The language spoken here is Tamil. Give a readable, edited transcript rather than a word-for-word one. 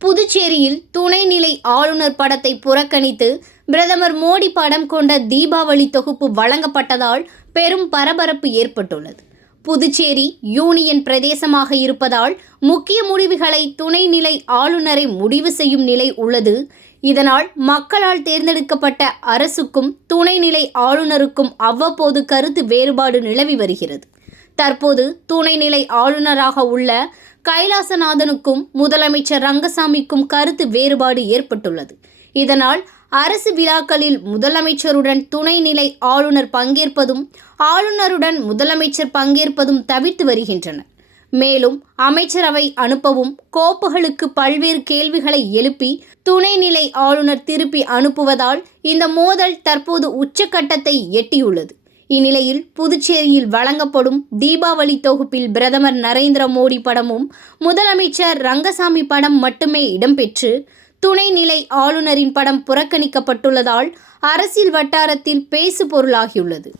புதுச்சேரியில் துணைநிலை ஆளுநர் படத்தை புறக்கணித்து பிரதமர் மோடி படம் கொண்ட தீபாவளி தொகுப்பு வழங்கப்பட்டதால் பெரும் பரபரப்பு ஏற்பட்டுள்ளது. புதுச்சேரி யூனியன் பிரதேசமாக இருப்பதால் முக்கிய முடிவுகளை துணைநிலை ஆளுநரை முடிவு செய்யும் நிலை உள்ளது. இதனால் மக்களால் தேர்ந்தெடுக்கப்பட்ட அரசுக்கும் துணைநிலை ஆளுநருக்கும் அவ்வப்போது கருத்து வேறுபாடு நிலவி வருகிறது. தற்போது துணைநிலை ஆளுநராக உள்ள கைலாசநாதனுக்கும் முதலமைச்சர் ரங்கசாமிக்கும் கருத்து வேறுபாடு ஏற்பட்டுள்ளது. இதனால் அரசு விழாக்களில் முதலமைச்சருடன் துணைநிலை ஆளுநர் பங்கேற்பதும் ஆளுநருடன் முதலமைச்சர் பங்கேற்பதும் தவிர்த்து வருகின்றனர். மேலும் அமைச்சரவை அனுப்பவும் கோப்புகளுக்கு பல்வேறு கேள்விகளை எழுப்பி துணைநிலை ஆளுநர் திருப்பி அனுப்புவதால் இந்த மோதல் தற்போது உச்சக்கட்டத்தை எட்டியுள்ளது. இந்நிலையில் புதுச்சேரியில் வழங்கப்படும் தீபாவளி தொகுப்பில் பிரதமர் நரேந்திர மோடி படமும் முதலமைச்சர் ரங்கசாமி படம் மட்டுமே இடம்பெற்று துணைநிலை ஆளுநரின் படம் புறக்கணிக்கப்பட்டுள்ளதால் அரசியல் வட்டாரத்தில் பேசு பொருளாகியுள்ளது.